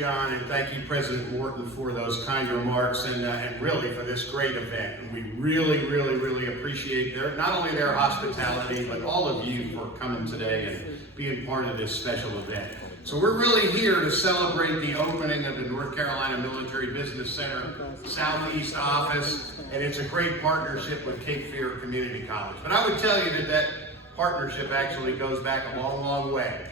John, and thank you, President Morton, for those kind remarks and really for this great event. And we really appreciate not only their hospitality, but all of you for coming today and being part of this special event. So we're really here to celebrate the opening of the North Carolina Military Business Center Southeast office, and it's a great partnership with Cape Fear Community College. But I would tell you that partnership actually goes back a long way.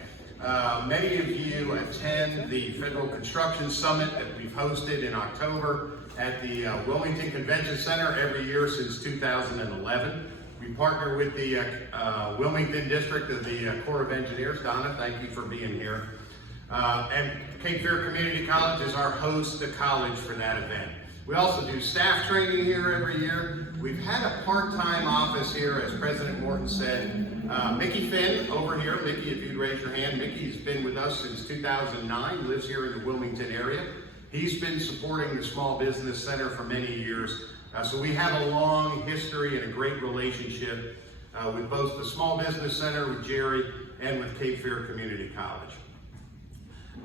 Many of you attend the Federal Construction Summit that we've hosted in October at the Wilmington Convention Center every year since 2011. We partner with the Wilmington District of the Corps of Engineers. Donna, thank you for being here. And Cape Fear Community College is our host college for that event. We also do staff training here every year. We've had a part-time office here, as President Morton said. Mickey Finn over here. Mickey, if you'd raise your hand. Mickey's been with us since 2009, lives here in the Wilmington area. He's been supporting the Small Business Center for many years. So we have a long history and a great relationship with both the Small Business Center, with Jerry, and with Cape Fear Community College.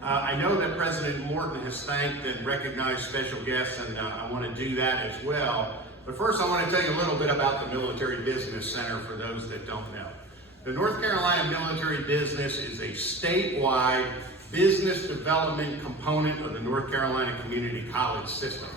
I know that President Morton has thanked and recognized special guests, and I want to do that as well. But first, I want to tell you a little bit about the Military Business Center for those that don't know. The North Carolina Military Business is a statewide business development component of the North Carolina Community College system.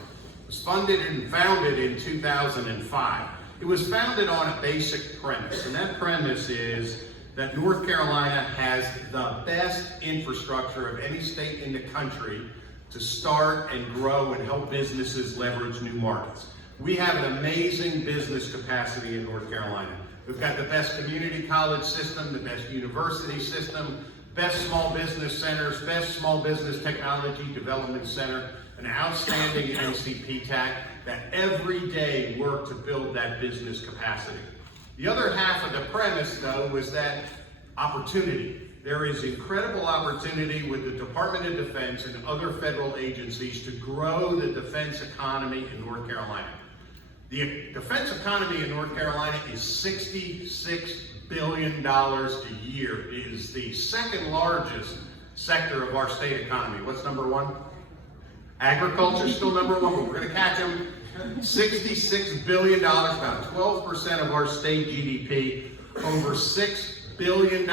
It was funded and founded in 2005. It was founded on a basic premise, and that premise is that North Carolina has the best infrastructure of any state in the country to start and grow and help businesses leverage new markets. We have an amazing business capacity in North Carolina. We've got the best community college system, the best university system, best small business centers, best small business technology development center, an outstanding NCP TAC that every day work to build that business capacity. The other half of the premise, though, was that opportunity. There is incredible opportunity with the Department of Defense and other federal agencies to grow the defense economy in North Carolina. The defense economy in North Carolina is $66 billion a year. It is the second largest sector of our state economy. What's number one? Agriculture is still number one, but we're going to catch them. $66 billion, about 12% of our state GDP. Over $6 billion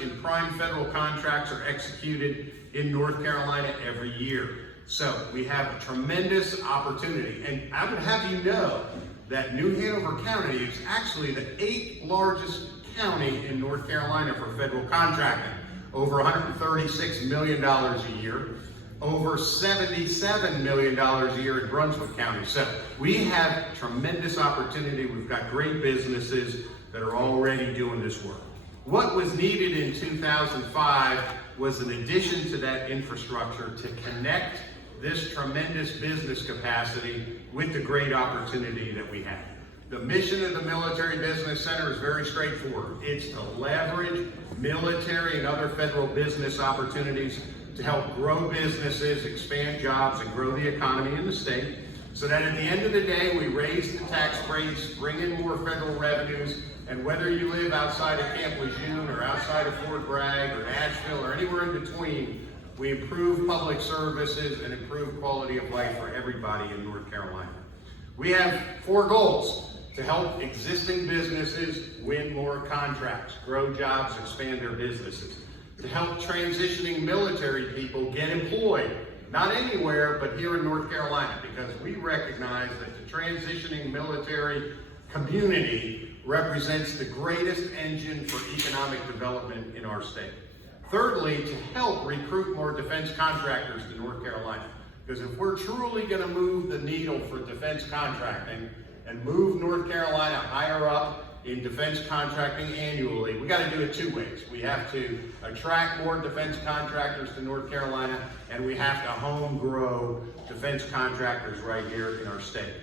in prime federal contracts are executed in North Carolina every year. So we have a tremendous opportunity. And I would have you know that New Hanover County is actually the 8th largest county in North Carolina for federal contracting. Over $136 million a year. Over $77 million a year in Brunswick County. So we have tremendous opportunity. We've got great businesses that are already doing this work. What was needed in 2005 was an addition to that infrastructure to connect this tremendous business capacity with the great opportunity that we have. The mission of the Military Business Center is very straightforward. It's to leverage military and other federal business opportunities to help grow businesses, expand jobs, and grow the economy in the state, so that at the end of the day, we raise the tax rates, bring in more federal revenues, and whether you live outside of Camp Lejeune or outside of Fort Bragg or Nashville or anywhere in between, we improve public services and improve quality of life for everybody in North Carolina. We have 4 goals: to help existing businesses win more contracts, grow jobs, expand their businesses. To help transitioning military people get employed, not anywhere, but here in North Carolina, because we recognize that the transitioning military community represents the greatest engine for economic development in our state. Thirdly, to help recruit more defense contractors to North Carolina, because if we're truly going to move the needle for defense contracting and move North Carolina higher up in defense contracting annually, we got to do it 2 ways. We have to attract more defense contractors to North Carolina, and we have to home grow defense contractors right here in our state.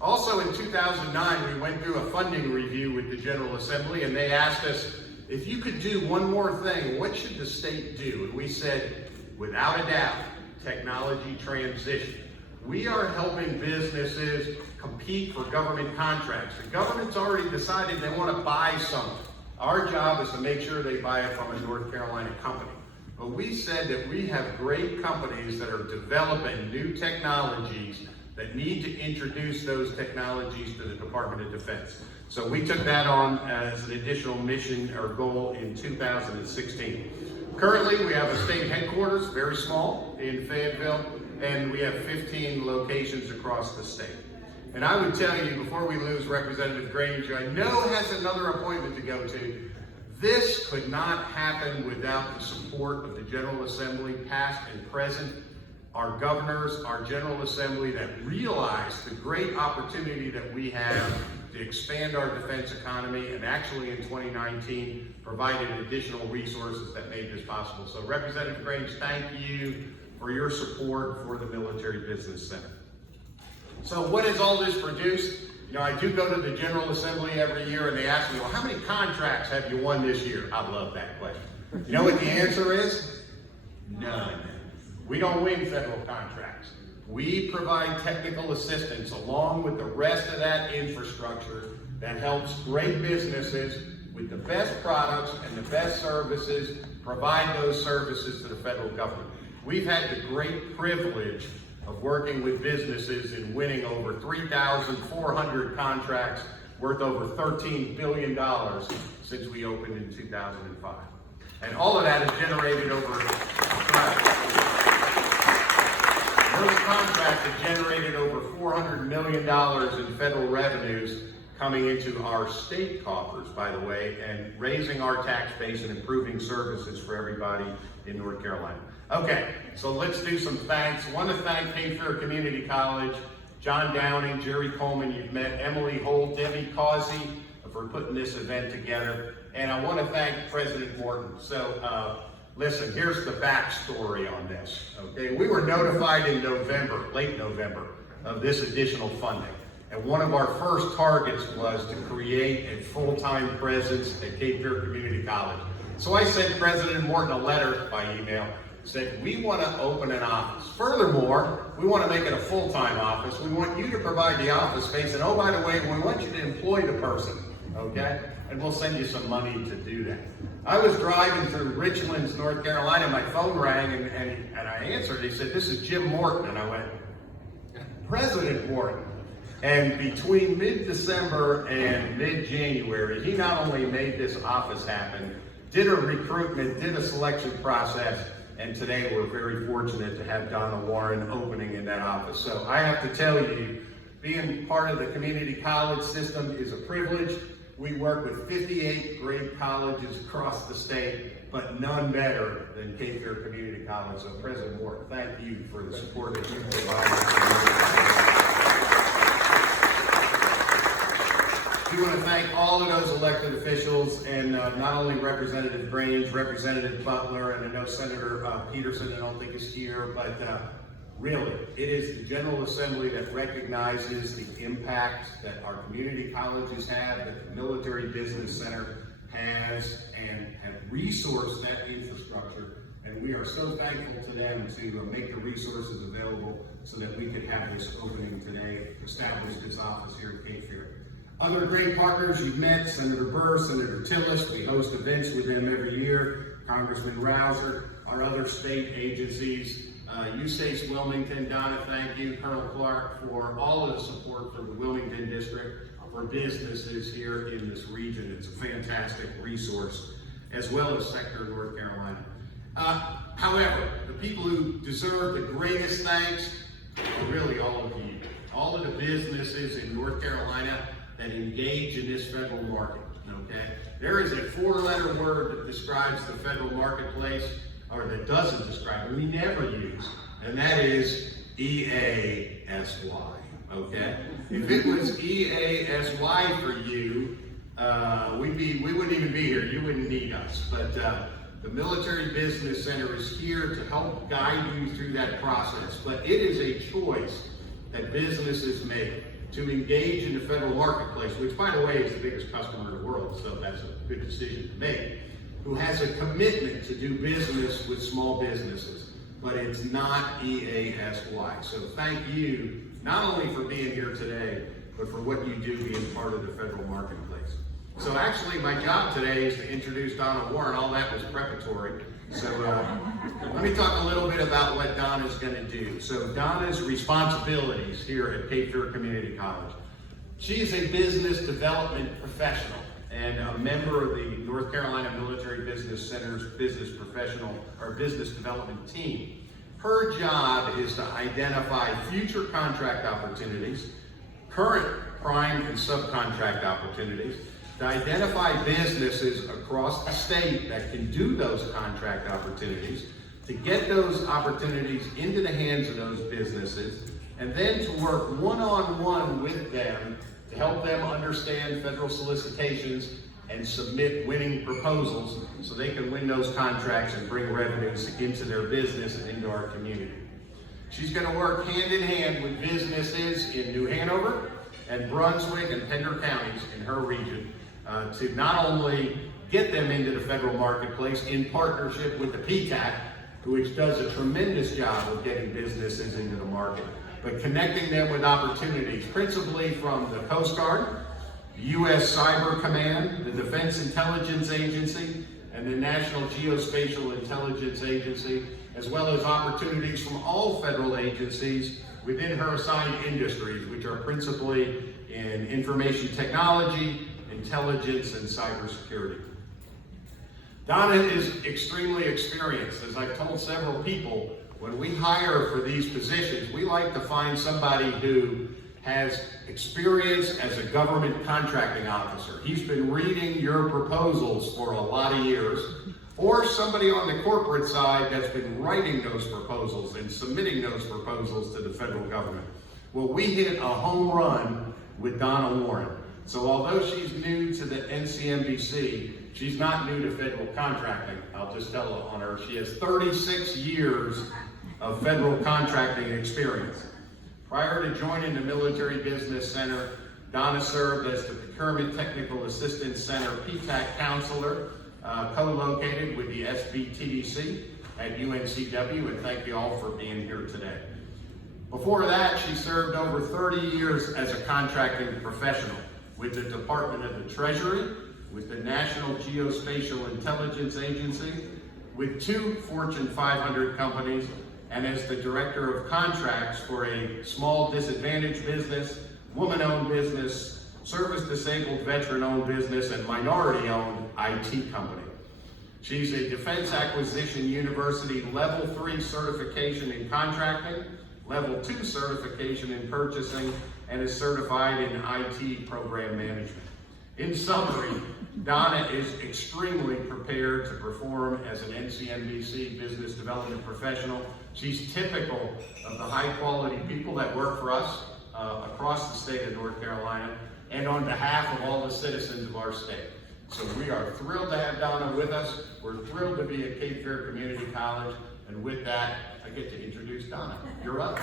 Also in 2009, we went through a funding review with the General Assembly, and they asked us, if you could do one more thing, what should the state do? And we said, without a doubt, technology transition. We are helping businesses compete for government contracts. The government's already decided they want to buy something. Our job is to make sure they buy it from a North Carolina company. but we said that we have great companies that are developing new technologies that need to introduce those technologies to the Department of Defense. So we took that on as an additional mission or goal in 2016. Currently, we have a state headquarters, very small, in Fayetteville, and we have 15 locations across the state. And I would tell you, before we lose Representative Grange, who I know has another appointment to go to, this could not happen without the support of the General Assembly, past and present, our governors, our General Assembly that realize the great opportunity that we have to expand our defense economy, and actually in 2019 provided additional resources that made this possible. So Representative Grange, thank you for your support for the Military Business Center. So what has all this produced? You know, I do go to the General Assembly every year and they ask me, well, how many contracts have you won this year? I love that question. You know what the answer is? None. We don't win federal contracts. We provide technical assistance along with the rest of that infrastructure that helps great businesses with the best products and the best services provide those services to the federal government. We've had the great privilege of working with businesses and winning over 3,400 contracts worth over $13 billion since we opened in 2005. And all of that is generated over those contracts have generated over $400 million in federal revenues coming into our state coffers, by the way, and raising our tax base and improving services for everybody in North Carolina. Okay, so let's do some thanks. I want to thank Cape Fear Community College, John Downing, Jerry Coleman, you've met, Emily Holt, Debbie Causey for putting this event together. And I want to thank President Morton. So listen, here's the backstory on this, okay? We were notified in November, late November, of this additional funding. And one of our first targets was to create a full-time presence at Cape Fear Community College. So I sent President Morton a letter by email, said, we want to open an office. Furthermore, we want to make it a full-time office. We want you to provide the office space. And oh, by the way, we want you to employ the person, okay? And we'll send you some money to do that. I was driving through Richlands, North Carolina. My phone rang and I answered. He said, this is Jim Morton. And I went, President Morton. And between mid-December and mid-January, he not only made this office happen, did a recruitment, did a selection process, and today we're very fortunate to have Donna Warren opening in that office. So I have to tell you, being part of the community college system is a privilege. We work with 58 great colleges across the state, but none better than Cape Fear Community College. So President Morton, thank you for the support that you provide. We want to thank all of those elected officials, and not only Representative Grange, Representative Butler, and I know Senator Peterson, I don't think is here, but really, it is the General Assembly that recognizes the impact that our community colleges have, that the Military Business Center has, and have resourced that infrastructure. And we are so thankful to them to make the resources available so that we could have this opening today, establish this office here at Cape Fear. Other great partners you've met, Senator Burr, Senator Tillis, we host events with them every year, Congressman Rouser, our other state agencies, USACE Wilmington, Donna, thank you, Colonel Clark, for all of the support for the Wilmington District, for businesses here in this region. It's a fantastic resource, as well as Sector North Carolina. However, the people who deserve the greatest thanks are really all of you, all of the businesses in North Carolina that engage in this federal market, okay? There is a four-letter word that describes the federal marketplace, or that doesn't describe it, we never use, and that is EASY, okay? If it was EASY for you, we wouldn't even be here, you wouldn't need us, but the Military Business Center is here to help guide you through that process, but it is a choice that businesses make to engage in the federal marketplace, which, by the way, is the biggest customer in the world, so that's a good decision to make, who has a commitment to do business with small businesses, but it's not EASY. So thank you, not only for being here today, but for what you do being part of the federal marketplace. So actually, my job today is to introduce Donna Warren. All that was preparatory. So let me talk a little bit about what Donna's going to do. So Donna's responsibilities here at Cape Fear Community College. She is a business development professional and a member of the North Carolina Military Business Center's business professional or business development team. Her job is to identify future contract opportunities, current prime and subcontract opportunities, to identify businesses across the state that can do those contract opportunities, to get those opportunities into the hands of those businesses, and then to work one-on-one with them to help them understand federal solicitations and submit winning proposals so they can win those contracts and bring revenues into their business and into our community. She's going to work hand in hand with businesses in New Hanover and Brunswick and Pender counties in her region to not only get them into the federal marketplace in partnership with the PTAC, which does a tremendous job of getting businesses into the market, but connecting them with opportunities, principally from the Coast Guard, the U.S. Cyber Command, the Defense Intelligence Agency, and the National Geospatial Intelligence Agency, as well as opportunities from all federal agencies within her assigned industries, which are principally in information technology, intelligence, and cybersecurity. Donna is extremely experienced. As I've told several people, when we hire for these positions, we like to find somebody who has experience as a government contracting officer. He's been reading your proposals for a lot of years, or somebody on the corporate side that's been writing those proposals and submitting those proposals to the federal government. Well, we hit a home run with Donna Warren. So although she's new to the NCMBC, she's not new to federal contracting. I'll just tell on her, she has 36 years of federal contracting experience. Prior to joining the Military Business Center, Donna served as the Procurement Technical Assistance Center PTAC counselor, co-located with the SBTDC at UNCW, and thank you all for being here today. Before that, she served over 30 years as a contracting professional with the Department of the Treasury, with the National Geospatial Intelligence Agency, with 2 Fortune 500 companies, and as the Director of Contracts for a small disadvantaged business, woman-owned business, service-disabled veteran-owned business, and minority-owned IT company. She's a Defense Acquisition University Level 3 certification in contracting, Level 2 certification in purchasing, and is certified in IT program management. In summary, Donna is extremely prepared to perform as an NCMBC business development professional. She's typical of the high quality people that work for us across the state of North Carolina and on behalf of all the citizens of our state. So we are thrilled to have Donna with us. We're thrilled to be at Cape Fear Community College. And with that, I get to introduce Donna. You're up.